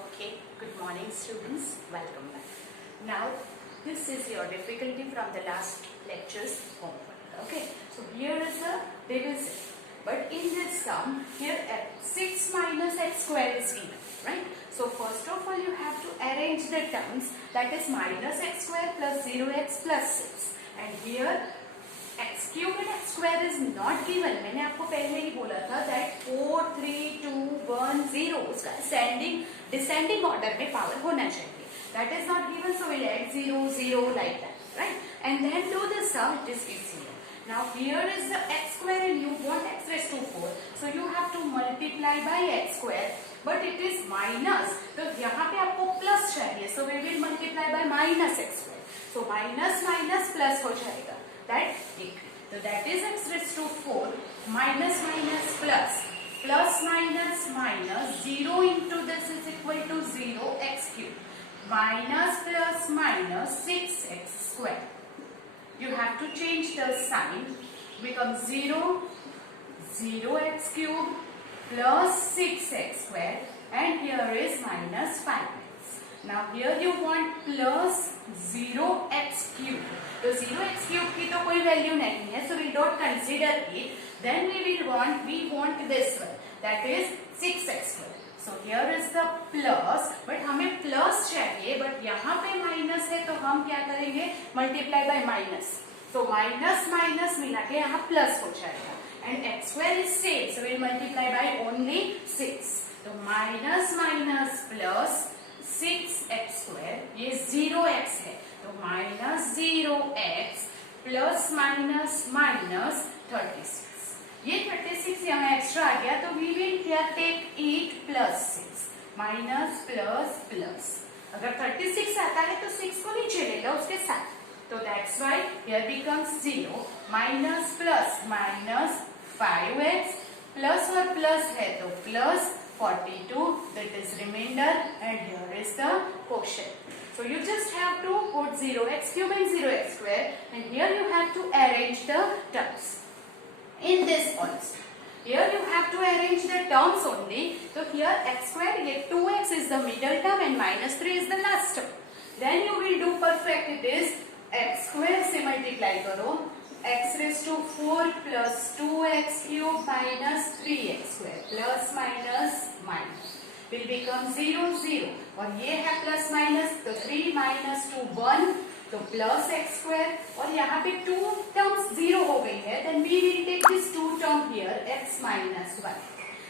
Okay, good morning students, welcome back. Now this is your difficulty from the last lecture's homework. Okay, so here is a division, but in this sum here 6 minus x square is given, right? So first of all you have to arrange the terms, that is minus x square plus 0x plus 6, and here x cube and x square is not given. मैंने आपको पहले ही बोला था that 4, 3, 2, 1, 0 उसका descending order में power होना चाहिए. That is not given, so we'll add 0, 0 like that, right? And then do the sum, it is 0. Now here is the x square and you want x raised to 4, so you have to multiply by x square, but it is minus, तो यहाँ पे आपको plus चाहिए, so we will multiply by minus x square. So minus minus plus हो जाएगा. That decrease. So that is x raised to 4 minus minus plus, plus minus minus, 0 into this is equal to 0 x cube, minus plus minus 6x square. You have to change the sign, becomes 0, 0x cube plus 6x square, and here is minus 5x. Now here you want plus 0x cube. तो 0x cube की तो कोई value नहीं है, so we don't consider it. Then we want this one, that is 6x square. So here is the plus, but हमें plus चाहिए, but यहाँ पे minus है, तो हम क्या करेंगे? Multiply by minus. So minus minus मिला के यहाँ plus हो जाएगा. And x square is same, so we multiply by only 6. तो minus minus plus 6x square, ये 0x है, तो minus 0x plus minus minus 36. ये 36 यहाँ एक्स्ट्रा आ गया, तो we will here take 8 plus 6 minus plus plus. अगर 36 आता है तो 6 को नीचे ले लो उसके साथ, तो that's why here becomes 0 minus plus minus 5x plus और plus है तो plus 42, that is remainder, and here is the quotient. So you just have to put 0x cube and 0x square, and here you have to arrange the terms. In this also, here you have to arrange the terms only. So here x square, 2x is the middle term and minus 3 is the last term. Then you will do perfect. It is x square से multiply करो, x raised to 4 plus 2x cube minus 3x square plus minus minus will become 0 0, और ये है plus minus, तो 3 minus 2 1, तो plus x square, और यहाँ पे 2 terms 0 हो गई है, then we will take this 2 term here x minus 1.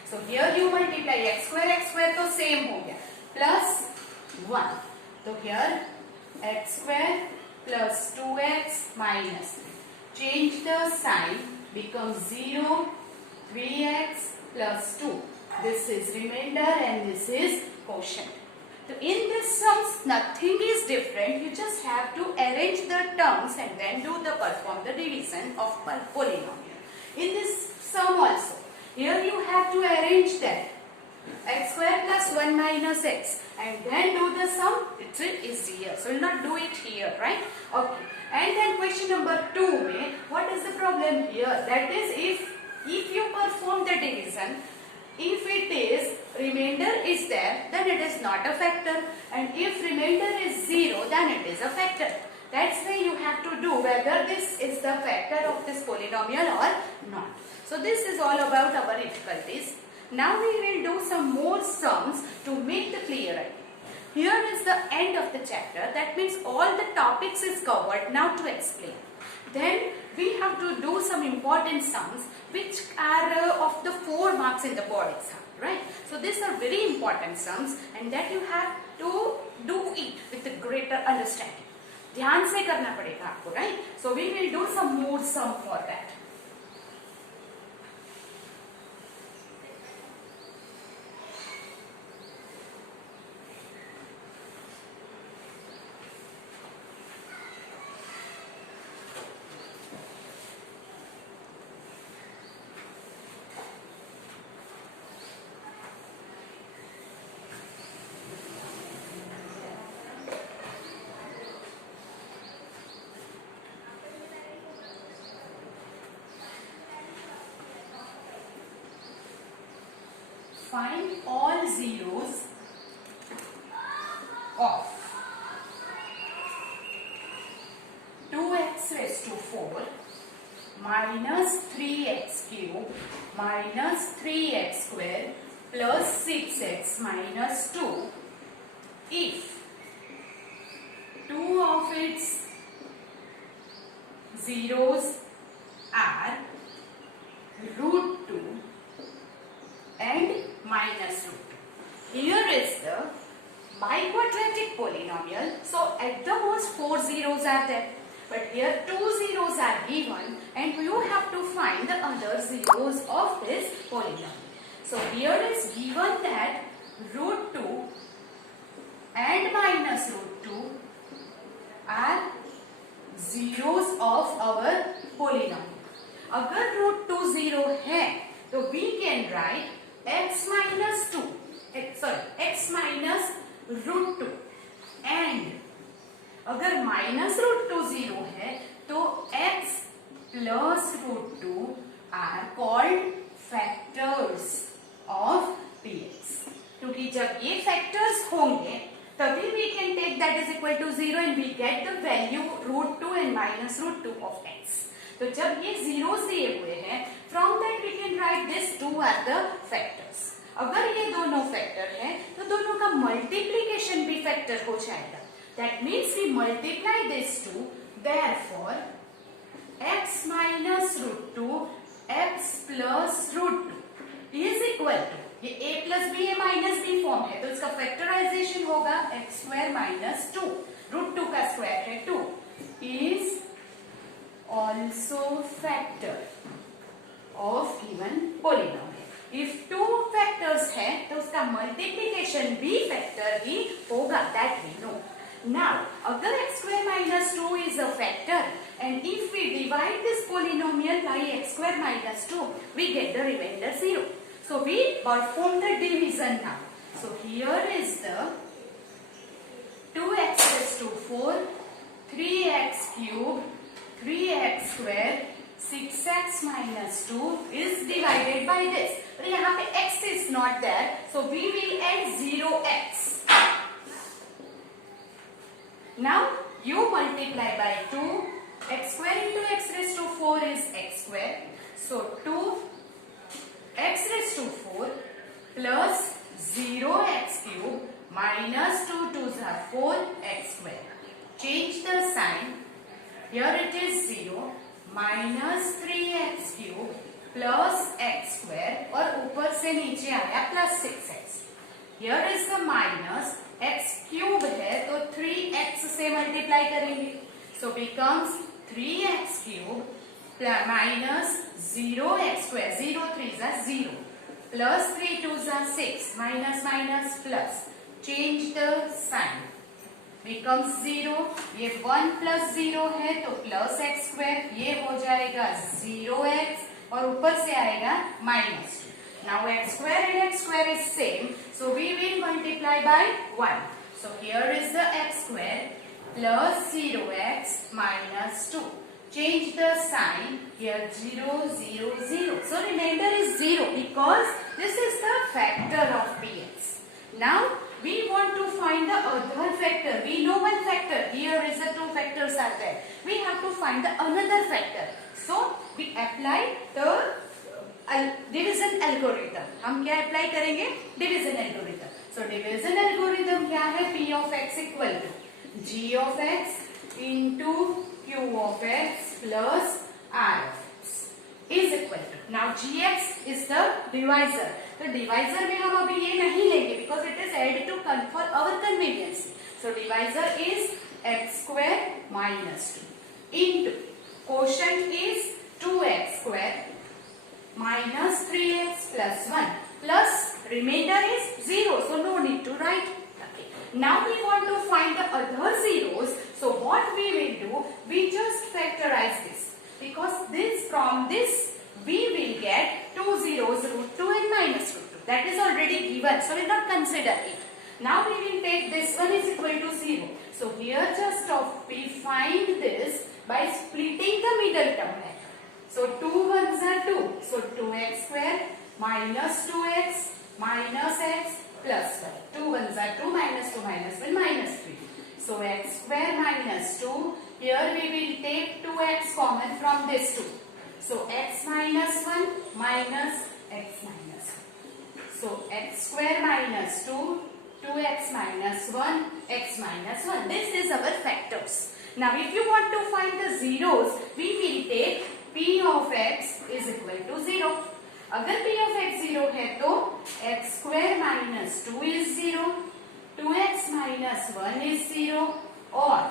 So here you multiply x square तो same हो गया, plus 1, तो here x square plus 2x minus 3. Change the sign, becomes 0, 3x plus 2. This is remainder and this is quotient. So in this sums, nothing is different. You just have to arrange the terms and then perform the division of polynomial. In this sum also, here you have to arrange that x square plus 1 minus x and then do the sum. It is here, so we will not do it here, right? Okay. And then question number 2, what is the problem here? That is, if you perform the division, if it is remainder is there, then it is not a factor, and if remainder is 0, then it is a factor. That's why you have to do whether this is the factor of this polynomial or not. So this is all about our difficulties. Now we will do some more sums to make the clear idea. Here is the end of the chapter. That means all the topics is covered. Now to explain. Then we have to do some important sums which are of the 4 marks in the board exam, right? So these are very important sums and that you have to do it with a greater understanding. ध्यान से करना पड़ेगा आपको, right? So we will do some more sum for that. Find all zeros of 2x raised to 4 minus 3x cube minus 3x square plus 6x minus 2 if two of its zeros are root 2 and minus root 2. Here is the biquadratic polynomial. So at the most 4 zeros are there. But here 2 zeros are given and you have to find the other zeros of this polynomial. So here is given that root 2 and minus root 2 are zeros of our polynomial. अगर root 2 0 है तो we can write x minus 2 x minus root 2 and अगर minus root 2 0 है तो x प्लस root 2 are called factors of px. क्योंकि जब ये फैक्टर्स होंगे तभी we can take that is equal to 0 and we get the value root 2 and minus root 2 of x. तो जब ये zeros दिए हुए हैं from that we can write this 2 are the factors. अगर ये दोनों फैक्टर है तो दोनों का मल्टीप्लीकेशन भी फैक्टर हो जाएगा. That means we multiply this 2, therefore x minus root 2 x plus root 2 is equal to, ये a plus b है minus b फॉर्म है तो इसका फैक्टराइजेशन होगा x square minus 2 root 2 का स्क्वायर है 2 is also factor of given polynomial. If two factors है तो उसका multiplication भी factor ही होगा, that we know. Now, अगर x square minus 2 is a factor and if we divide this polynomial by x square minus 2, we get the remainder 0. So, we perform the division now. So, here is the 2x raised to 4, 3x cube, 3x square, 6x minus 2 is divided by this. But यहाँ पे x is not there, so we will add 0x. Now you multiply by 2, x square into x raised to 4 is x square. So 2 x raised to 4 plus 0x cube minus 2 2s are 4 x square. Change the sign. Here it is 0 minus 3x cube plus x square और ऊपर से नीचे आया plus 6x. Here is the minus x cube है तो 3x से multiply करेंगे so becomes 3x cube minus 0x square 0 3s are 0 plus 3 2s are 6 minus minus plus change the sign becomes 0 ये 1 plus 0 है तो plus x square ये हो जाएगा 0x और ऊपर से आएगा minus 2. Now x square and x square is same, so we will multiply by 1. So here is the x square plus 0x minus 2. Change the sign. Here 0 0 0. So remainder is 0 because this is the factor of px. Now we want to find the other factor. We know one factor. Here is the two factors are there. We have to find the another factor. So we apply the division algorithm. हम क्या apply करेंगे? Division algorithm. So division algorithm क्या है? P of x equal to g of x into q of x plus r of x is equal to. Now gx is the divisor. तो divisor में हम अभी ये नहीं लेंगे because it is added to for our convenience. So divisor is x square minus 2 into quotient is 2x square minus 3x plus 1 plus remainder is 0, so no need to write. Okay. Now we want to find the other zeros, so what we will do, we just factorize this because this from this we will get 2 zeros root 2 and minus root 2. That is already given, so we will not consider it. Now we will take this one is equal to 0. So here just we find this by splitting the middle term. So 2 1s are 2. So 2x square minus 2x minus x plus 1. 2 ones are 2 minus 2 minus 1 minus 3. So x square minus 2. Here we will take 2x common from this 2. So x minus 1 minus x minus 1. So x square minus 2, 2x minus 1, x minus 1. This is our factors. Now if you want to find the zeros, we will take p of x is equal to 0. अगर p of x 0 है तो x square minus 2 is 0, 2x minus 1 is 0 और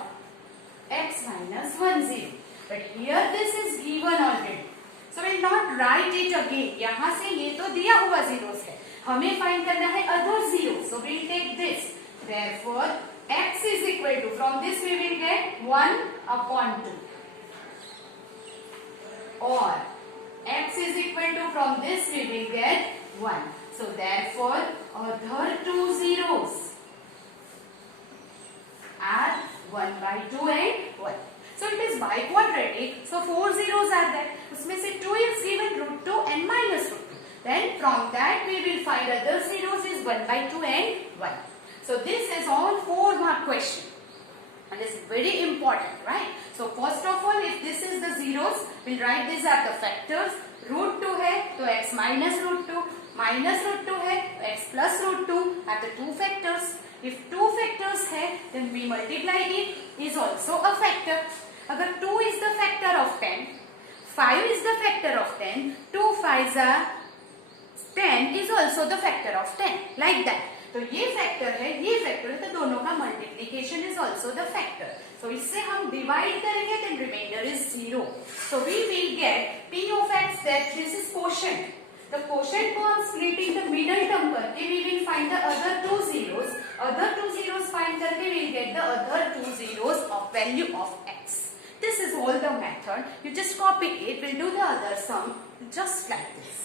x minus 1 0. But here this is given already. So we will not write it again. यहाँ से ये तो दिया हुआ zeros है. हमें find करना है other zeros. So we will take this. Therefore x is equal to, from this we will get 1 upon 2. Or x is equal to, from this we will get 1. So therefore other two zeros are 1 by 2 and 1. So it is biquadratic. So 4 zeros are there. उसमें से 2 is given root 2 and minus root 2. Then from that we will find other zeros is 1 by 2 and 1. So this is all 4-mark question. And this is very important, right? So first of all, if this is the zeros, we'll write these are the factors. Root 2 है तो x minus root 2, minus root 2 है तो x plus root 2 are the two factors. If two factors है, then we multiply it is also a factor. अगर 2 is the factor of 10, 5 is the factor of 10, 2 5s are 10 is also the factor of 10. Like that. तो ये factor है, ये factor है, तो दोनों का multiplication is also the factor. So इससे हम डिवाइड करेंगे, then remainder is 0. So we will get p of x that this is quotient. The quotient को हम splitting the middle term करके we will find the other two zeros. Other two zeros find करके we will get the other two zeros of value of x. This is all the method. You just copy it. We'll do the other sum just like this.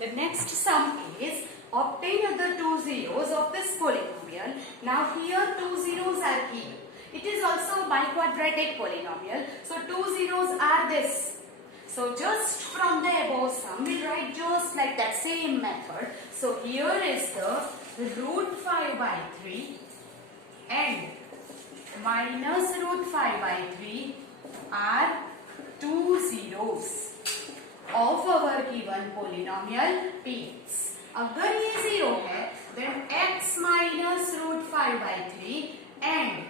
The next sum is obtain other two zeros of this polynomial. Now here two zeros are given. It is also a biquadratic polynomial. So two zeros are this. So just from the above sum, we write just like that same method. So here is the root 5 by 3 and minus root 5 by 3 are two zeros of our given polynomial px. अगर ये 0 है, then x minus root 5 by 3 and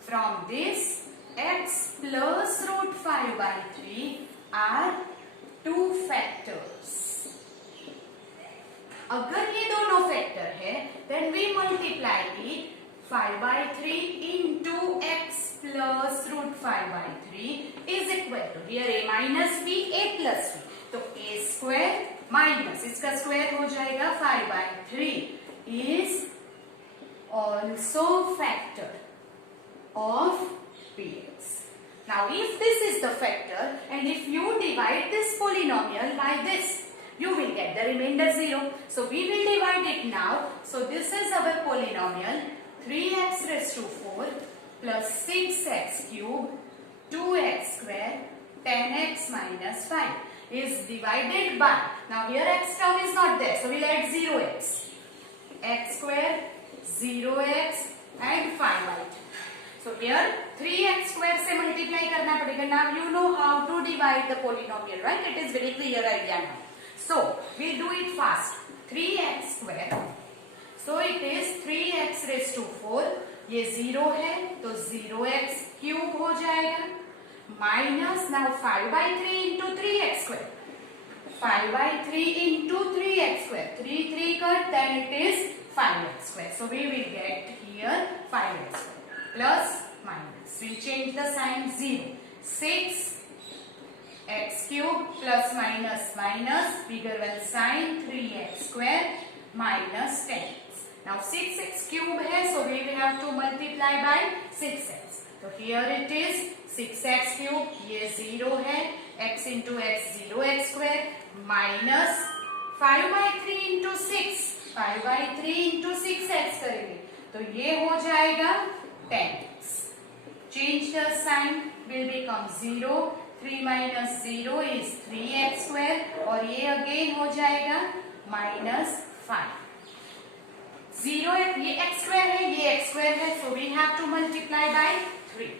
from this x plus root 5 by 3 are two factors. अगर ये दोनों factor है, then we multiply it 5 by 3 into x plus root 5 by 3 is equal to, here a minus b, a plus b. तो a square minus इसका square हो जाएगा 5 by 3 is also factor of px. Now if this is the factor and if you divide this polynomial by this, you will get the remainder 0. So we will divide it now. So this is our polynomial 3x raised to 4 plus 6x cube 2x square 10x minus 5 is divided by, now here x term is not there, so we'll add 0x, x square, 0x and 5y. So here 3x square से multiply करना पड़ेगा. Now you know how to divide the polynomial, right? It is very clear idea now. So we'll do it fast. 3x square. So it is 3x raised to 4. ये 0 है तो 0x cube हो जाएगा. Minus now 5 by 3 into 3x square. 5 by 3 into 3x square. 3 cut, then it is 5x square. So we will get here 5x square. Plus minus, we change the sign 0. 6 x cube plus minus minus, bigger one sign 3x square minus 10x. Now 6x cube hai, so we will have to multiply by 6x. So here it is 6x cube, ये 0 है, x into x 0x square minus 5 by 3 into 6, 5 by 3 into 6x करेंगे तो ये हो जाएगा 10x. Change the sign, will become 0. 3 minus 0 is 3x square और ये again हो जाएगा minus 5. 0 ये x square है, ये x square है, so we have to multiply by 3.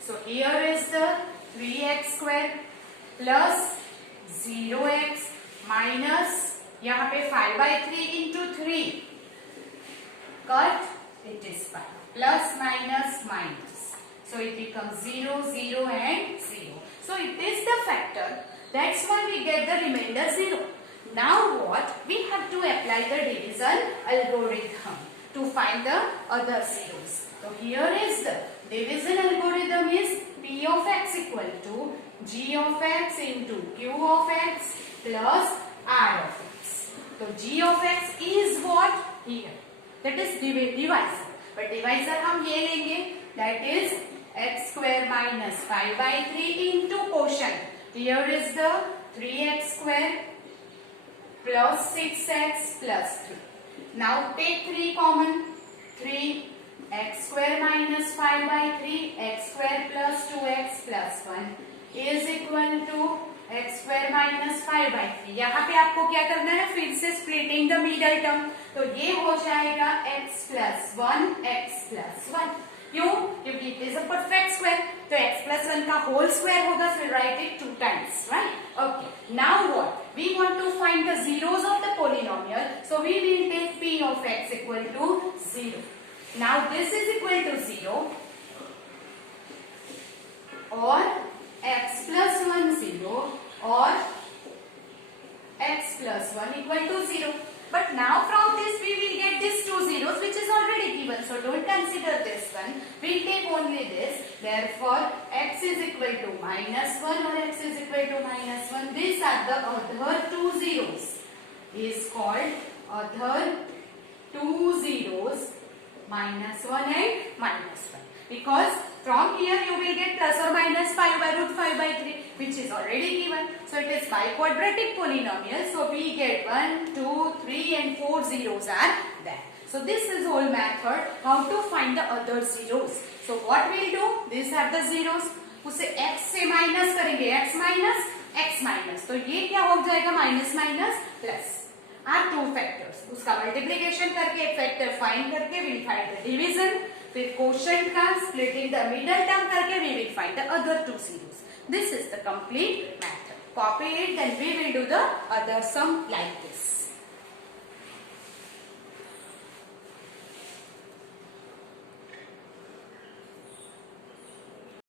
So here is the 3x square plus 0x minus यहाँ पे 5 by 3 into 3 cut, it is 5 plus minus minus. So it becomes 0, 0 and 0. So it is the factor. That's why we get the remainder 0. Now what? We have to apply the division algorithm to find the other zeros. So here is the division algorithm is P of x equal to G of x into Q of x plus R of x. So G of x is what? Here. That is divisor. But divisor हम ये लेंगे, that is x square minus 5 by 3 into quotient. Here is the 3x square plus 6x plus 3. Now take 3 common. 3 x square minus 5 by 3 x square plus 2x plus 1 is equal to x square minus 5 by 3. यहाँ पे आपको क्या करना है? फिर से splitting the middle term. तो ये हो जाएगा x plus 1 x plus 1. क्यों? क्योंकि it is a perfect square. तो x plus 1 का whole square होगा, so we'll write it 2 times, right? Okay. Now what? We want to find the zeros of the polynomial. So we will take p of x equal to 0. Now this is equal to 0 or x plus 1 0 or x plus 1 equal to 0. But now from this we will get these 2 zeros which is already given. So don't consider this one. We will take only this. Therefore x is equal to minus 1 or x is equal to minus 1. These are the other 2 zeros. Is called other 2 zeros minus 1 and minus 1. Because from here you will get plus or minus 5 by root 5 by 3 which is already given. So it is biquadratic polynomial. So we get 1, 2, 3 and 4 zeros are there. So this is whole method how to find the other zeros. So what we will do? These are the zeros. उसे x से minus करेंगे, x minus x minus. तो ये क्या हो जाएगा? Minus minus plus. Are two factors. उसका multiplication करके factor find करके we will find the division. फिर quotient का splitting the middle term करके we will find the other 2 zeros. This is the complete method. Copy it, then we will do the other sum like this.